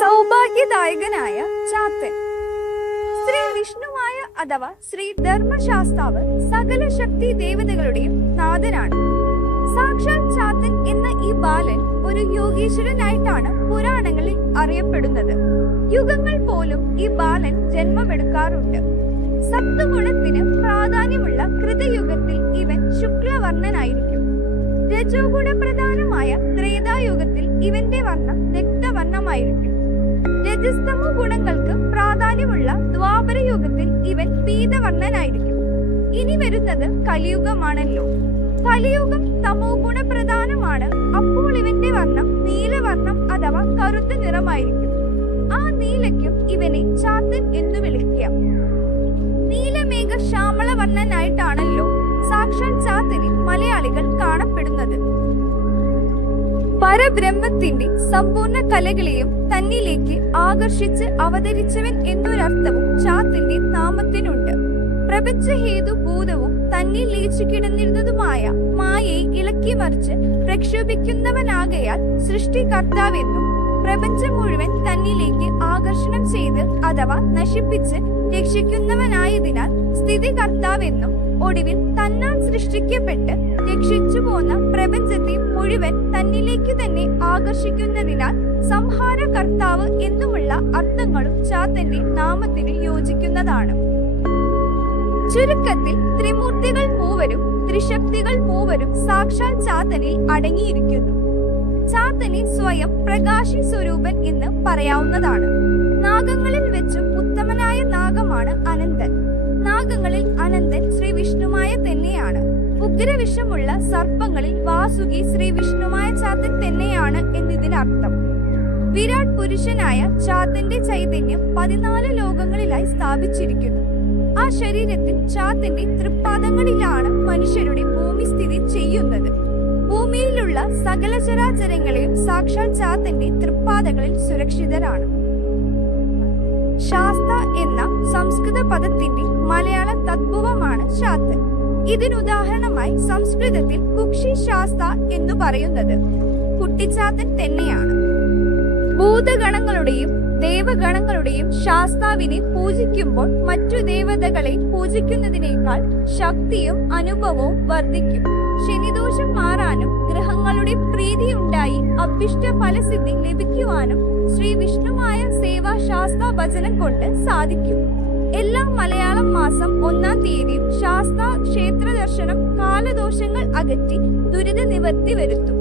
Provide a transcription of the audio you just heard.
സൗഭാഗ്യദായകനായ ചാത്തൻ. ശ്രീ വിഷ്ണുവായ അഥവാ ശ്രീ ധർമ്മശാസ്താവ് സകല ശക്തി ദേവതകളുടെയും നാഥനാണ്. സാക്ഷാൽ ചാത്തൻ എന്ന ഈ ബാലൻ ഒരു യോഗീശ്വരനായിട്ടാണ് പുരാണങ്ങളിൽ അറിയപ്പെടുന്നത്. യുഗങ്ങൾ പോലും ഈ ബാലൻ ജന്മമെടുക്കാറുണ്ട്. സത്വഗുണത്തിന് പ്രാധാന്യമുള്ള കൃതയുഗത്തിൽ ഇവൻ ശുക്ലവർണനായിരിക്കും. രജോഗുണ പ്രധാനമായ ത്രേതായുഗത്തിൽ ഇവന്റെ വർണം രജസ്തമോ ഗുണങ്ങൾക്ക് പ്രാധാന്യമുള്ള ദ്വാപര യുഗത്തിൽ ഇവൻ പീതവർണനായിരിക്കും. ഇനി വരുന്നത് കലിയുഗമാണല്ലോ. കലിയുഗം തമോ ഗുണപ്രധാനമാണ്. അപ്പോൾ ഇവന്റെ വർണം നീലവർണം അഥവാ കറുത്ത നിറമായിരിക്കും. ആ നീലയ്ക്കും ഇവനെ ചാത്തൻ എന്ന് വിളിക്കാം. നീലമേഘ ശ്യാമളവർണനായിട്ടാണല്ലോ സാക്ഷാൽ ചാത്തനിൽ മലയാളികൾ കാണപ്പെടുന്നത്. പരബ്രഹ്മത്തിന്റെ സമ്പൂർണ കലകളെയും തന്നിലേക്ക് ആകർഷിച്ച് അവതരിച്ചവൻ എന്നൊരർത്ഥവും ചാത്തിന്റെ നാമത്തിനുണ്ട്. പ്രപഞ്ച ഹേതു ഭൂതവും തന്നിൽ ലയിച്ചു കിടന്നിരുന്നതുമായ മായയെ ഇളക്കി മറിച്ച് പ്രക്ഷോഭിക്കുന്നവനാകയാൽ സൃഷ്ടികർത്താവെന്നും പ്രപഞ്ചം മുഴുവൻ തന്നിലേക്ക് ആകർഷണം ചെയ്ത് അഥവാ നശിപ്പിച്ച് രക്ഷിക്കുന്നവനായതിനാൽ സ്ഥിതി കർത്താവെന്നും ഒടുവിൽ തന്നാൽ സൃഷ്ടിക്കപ്പെട്ട് രക്ഷിച്ചു പോന്ന പ്രപഞ്ചത്തെ മുഴുവൻ തന്നിലേക്ക് തന്നെ ആകർഷിക്കുന്നതിനാൽ സംഹാര കർത്താവ് എന്നുമുള്ള അർത്ഥങ്ങളും ചാത്തന്റെ നാമത്തിന് യോജിക്കുന്നതാണ്. ചുരുക്കത്തിൽ ത്രിമൂർത്തികൾ മൂവരും ത്രിശക്തികൾ മൂവരും സാക്ഷാൽ ചാത്തനിൽ അടങ്ങിയിരിക്കുന്നു. ചാത്തനെ സ്വയം പ്രകാശി സ്വരൂപൻ എന്ന് പറയാവുന്നതാണ്. നാഗങ്ങളിൽ വെച്ചും ഉത്തമനായ നാഗമാണ് അനന്തൻ. നാഗങ്ങളിൽ അനന്തൻ ശ്രീ വിഷ്ണുമായ തന്നെയാണ്. ഉഗ്രവിഷമുള്ള സർപ്പങ്ങളിൽ വാസുകി ശ്രീ വിഷ്ണുമായ ചാത്തൻ തന്നെയാണ് എന്നതിനർത്ഥം. വിരാട് പുരുഷനായ ചാത്തിന്റെ ചൈതന്യം പതിനാല് ലോകങ്ങളിലായി സ്ഥാപിച്ചിരിക്കുന്നു. ആ ശരീരത്തിൽ ചാത്തിന്റെ തൃപ്പാദങ്ങളിലാണ് മനുഷ്യരുടെ ഭൂമി സ്ഥിതി ചെയ്യുന്നത്. ഭൂമിയിലുള്ള സകല ചരാചരങ്ങളെയും സാക്ഷാൽ ചാത്തിന്റെ തൃപ്പാദങ്ങളിൽ സുരക്ഷിതരാണ്. ശാസ്ത എന്ന സംസ്കൃത പദത്തിന്റെ മലയാള തത്വമാണ് ശാത്തൻ ഇതിനുദാഹരണമായി സംസ്കൃതത്തിൽ കുക്ഷി ശാസ്ത എന്ന് പറയുന്നത് കുട്ടിച്ചാത്തൻ തന്നെയാണ്. ഭൂതഗണങ്ങളുടെയും ദേവഗണങ്ങളുടെയും ശാസ്താവിനെ പൂജിക്കുമ്പോൾ മറ്റു ദേവതകളെ പൂജിക്കുന്നതിനേക്കാൾ ശക്തിയും അനുഭവവും വർദ്ധിക്കും. ശനിദോഷം മാറാനും ഗ്രഹങ്ങളുടെ പ്രീതി ഉണ്ടായി അഭിഷ്ട ഫലസിദ്ധി ലഭിക്കുവാനും ശ്രീ വിഷ്ണുമായ സേവാ ശാസ്താ ഭജനം കൊണ്ട് സാധിക്കും. എല്ലാ മലയാളം മാസം ഒന്നാം തീയതിയും ശാസ്താ ക്ഷേത്ര ദർശനം കാലദോഷങ്ങൾ അകറ്റി ദുരിത നിവർത്തി വരുത്തും.